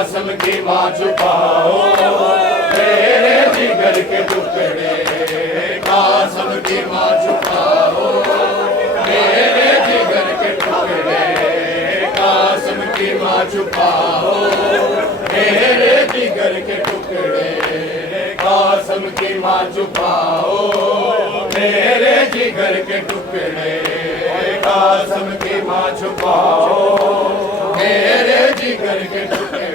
कासम की माँ छुपाओ मेरे जिगर के टुकड़े, कासम की माँ छुपाओ मेरे जिगर के टुकड़े, कासम की माँ छुपाओ मेरे जिगर के टुकड़े, कासम की माँ छुपाओ मेरे जिगर के टुकड़े, कासम की माँ छुपाओ मेरे जिगर के टुकड़े,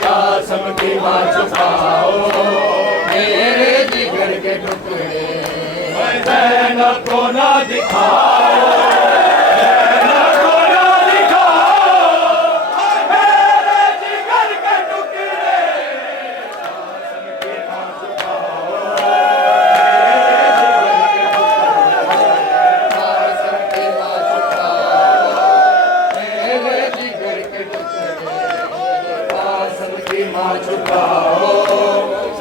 कासम की माँ छुपाओ मेरे जिगर के टुकड़े। ज़ैनब को ना दिखाओ, ज़ैनब को ना दिखाओ मेरे जिगर के टुकड़े, कासम की माँ छुपाओ मेरे जिगर के टुकड़े, कासम की माँ छुपाओ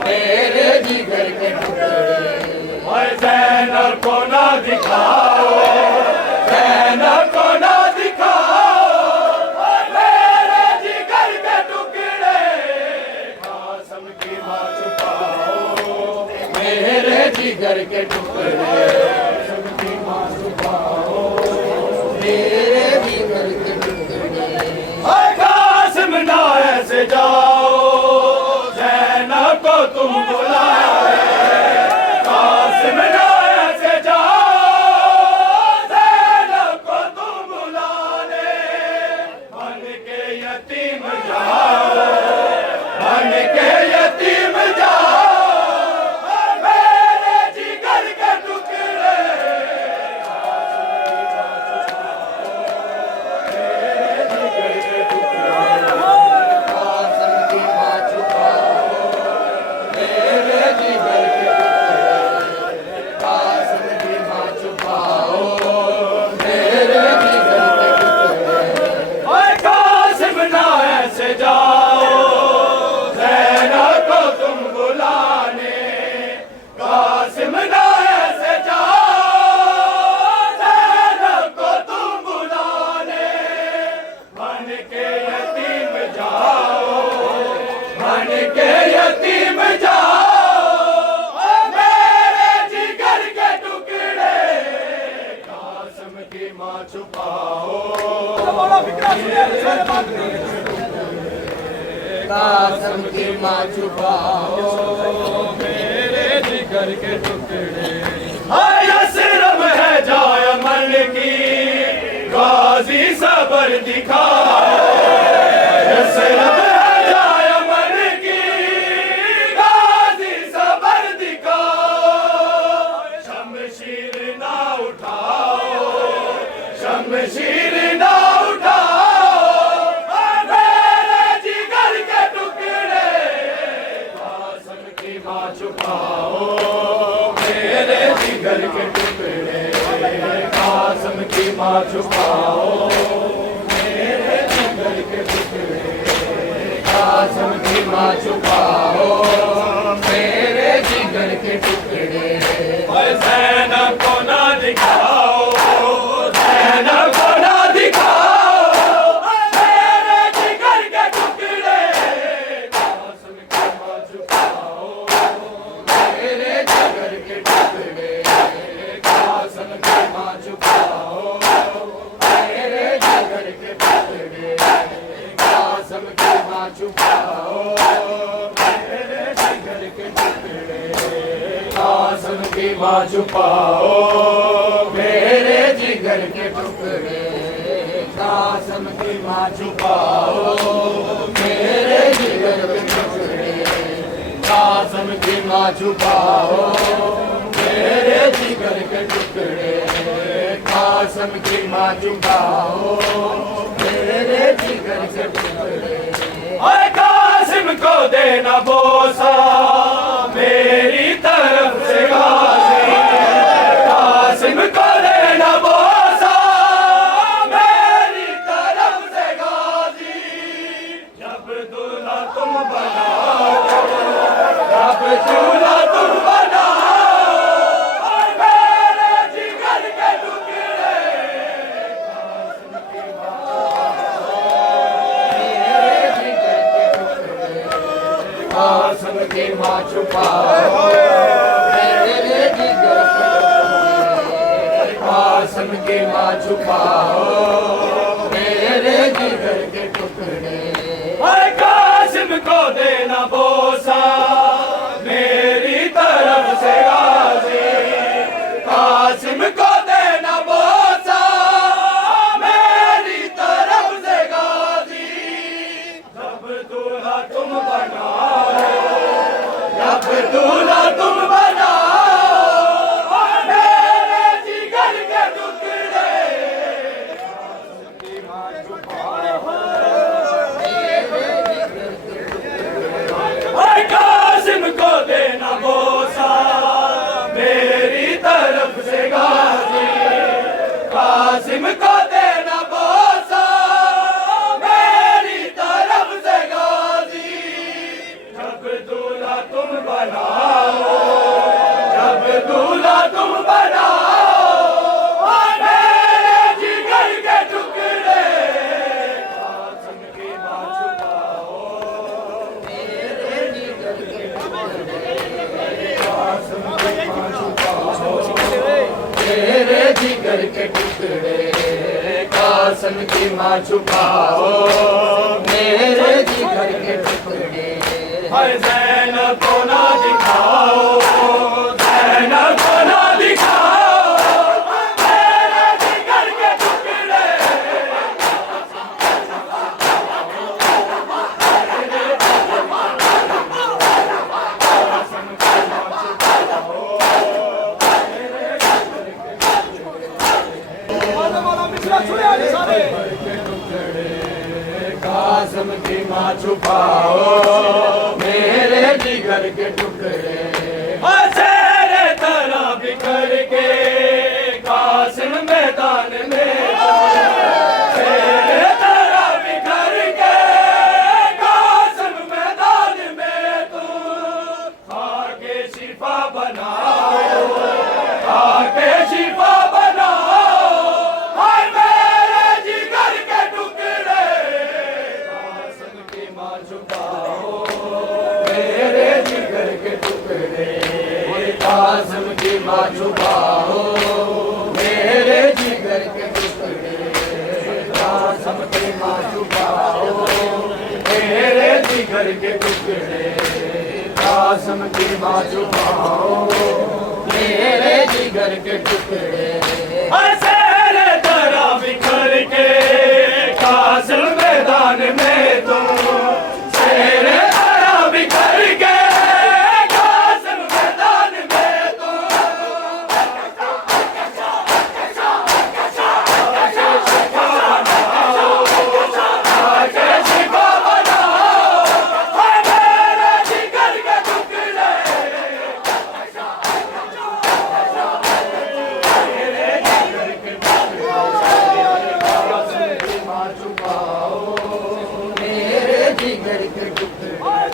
मेरे जिगर के टुकड़े। ज़ैनब को ना दिखाओ, ज़ैनब को ना दिखाओ मेरे जिगर के टुकड़े, कासम की माँ छुपाओ मेरे जिगर के टुकड़े, कासम की माँ छुपाओ मेरे जिगर के टुकड़े। कासम ना ऐसे जाओ, ज़ैनब को तुम बुलाओ, कासम ना ऐसे जाओ, ज़ैनब को तुम बुला ले, बन के यतीम जाओ, बन के यतीम जाओ मेरे जिगर के टुकड़े, कासम की माँ छुपाओ मेरे जिगर के टुकड़े, कासम की माँ छुपाओ मेरे जिगर के टुकड़े। कासम ना ऐसे जाओ, ज़ैनब को तुम बुलाने, कासम ना ऐसे जाओ, ज़ैनब को तुम बुलाने, बन के यतीम जाओ, बन के यतीम जाओ मेरे जिगर के टुकड़े, कासम की माँ छुपाओ, कासम की माँ छुपाओ मेरे जिगर के टुकड़े। यसरब है जाय मन की, गाजी सबर दिखाओ, यसरब है जाय मन की, गाजी सबर दिखाओ, शमशीर ना उठाओ, शमशीर ना उठाओ मेरे जिगर के टुकड़े, कासम की माँ छुपाओ मेरे जिगर के टुकड़े, कासम की माँ छुपाओ मेरे जिगर के टुकड़े, कासम की माँ छुपाओ मेरे जिगर के टुकड़े। ज़ैनब को ना दिखाओ, ज़ैनब को ना दिखाओ मेरे जिगर के टुकड़े, कासम की माँ छुपाओ मेरे जिगर के टुकड़े, कासम की माँ छुपाओ मेरे जिगर के टुकड़े, कासम की माँ छुपाओ मेरे जिगर के टुकड़े, कासम की माँ छुपाओ मेरे जिगर के टुकड़े, कासम की माँ छुपाओ मेरे जिगर के टुकड़े, कासम की माँ छुपाओ मेरे जिगर के टुकड़े, कासम की माँ छुपाओ मेरे जिगर के टुकड़े। कासिम को देना बोसा मेरी तरफ से गाजी, कासिम को देना बोसा मेरी तरफ से गाजी, जब दूल्हा तुम बनाओ, जब दूल्हा तुम बनाओ मेरे जिगर के टुकड़े, कासिम की माँ छुपाओ मेरे जिगर की माँ छुपाओ मेरे जिगर के टुकड़े, कासिम की माँ छुपाओ मेरे जिगर के टुकड़े। हाय कासिम को देना बोसा मेरी तरफ से गाजी, कासिम को देना बोसा मेरी तरफ से गाजी। जब दूल्हा तुम बनाओ, जब दूल्हा तुम बनाओ मेरे जिगर के टुकड़े, की माँ छुपाओ कासिम को देना बोसा मेरी तरफ से गाजी, कासिम को देना बोसा मेरी तरफ से गाजी। जब दूल्हा तुम बनाओ, जब दूल्हा तुम बनाओ मेरे जिगर के टुकड़े, कासिम की माँ छुपाओ मेरे जिगर के टुकड़े, कासिम की माँ छुपाओ मेरे जिगर के टुकड़े, कासिम की माँ छुपाओ मेरे जिगर के टुकड़े। हाय ज़ैनब को ना दिखाओ, ज़ैनब को ना दिखाओ मेरे जिगर के टुकड़े, कासिम की माँ छुपाओ मेरे जिगर के टुकड़े। तेरे तरह बिखर के कासिम मैदान में, तेरे तरह बिखर के कासिम मैदान में तू आके शिफा बनाओ, आके शिफा बनाओ हाय मेरे जिगर के टुकड़े, कासिम की माँ छुपाओ मेरे जिगर के टुकड़े, कासिम की माँ छुपाओ मेरे जिगर के टुकड़े, कासिम की माँ छुपाओ मेरे जिगर के टुकड़े, कासिम की माँ छुपाओ मेरे जिगर के टुकड़े। तेरे तरह बिखर के कासिम मैदान में तुम, तेरे तरह बिखर के कासिम मैदान में तुम आके शिफा बनाओ हाय मेरे जिगर के टुकड़े,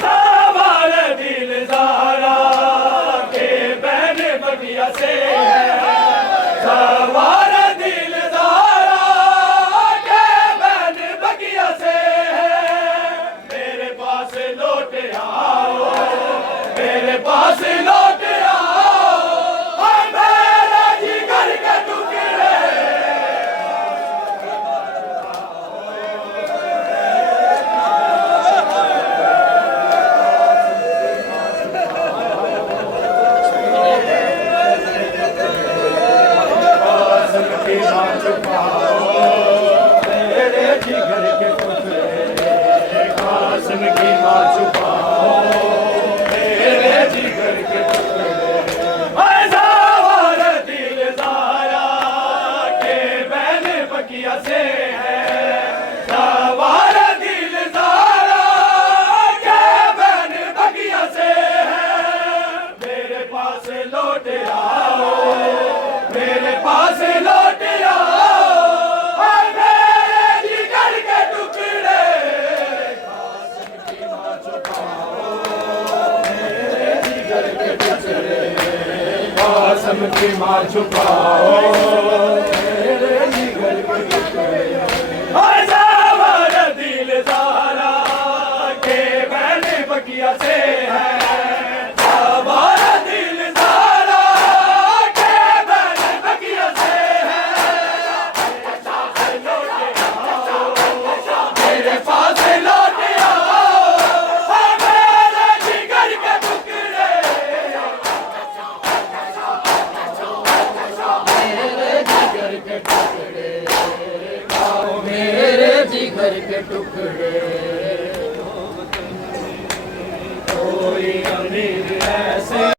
हमारे दिल ज़ारा के बहन बगिया से है, हमारे दिल ज़ारा के बहन बगिया से है। मेरे पास लौट आओ, मेरे पास लौट आओ हाय मेरे जिगर के टुकड़े, मेरे जिगर के टुकड़े, कासिम की माँ छुपाओ मेरे जिगर के टुकड़े। हमारे दिल ज़ारा के बहन बगिया से है, हमारे दिल ज़ारा के बहन बगिया से है। मेरे पास लौट आओ, मेरे पास लौट आओ हाय मेरे जिगर के टुकड़े, कासिम की माँ छुपाओ मेरे जिगर के टुकड़े, कासिम की माँ छुपाओ मेरे जिगर के टुकड़े। हमारे दिल ज़ारा के बहन बगिया से है, के टुकड़े, खाओ मेरे जिगर के टुकड़े। कोई अमीर ऐसे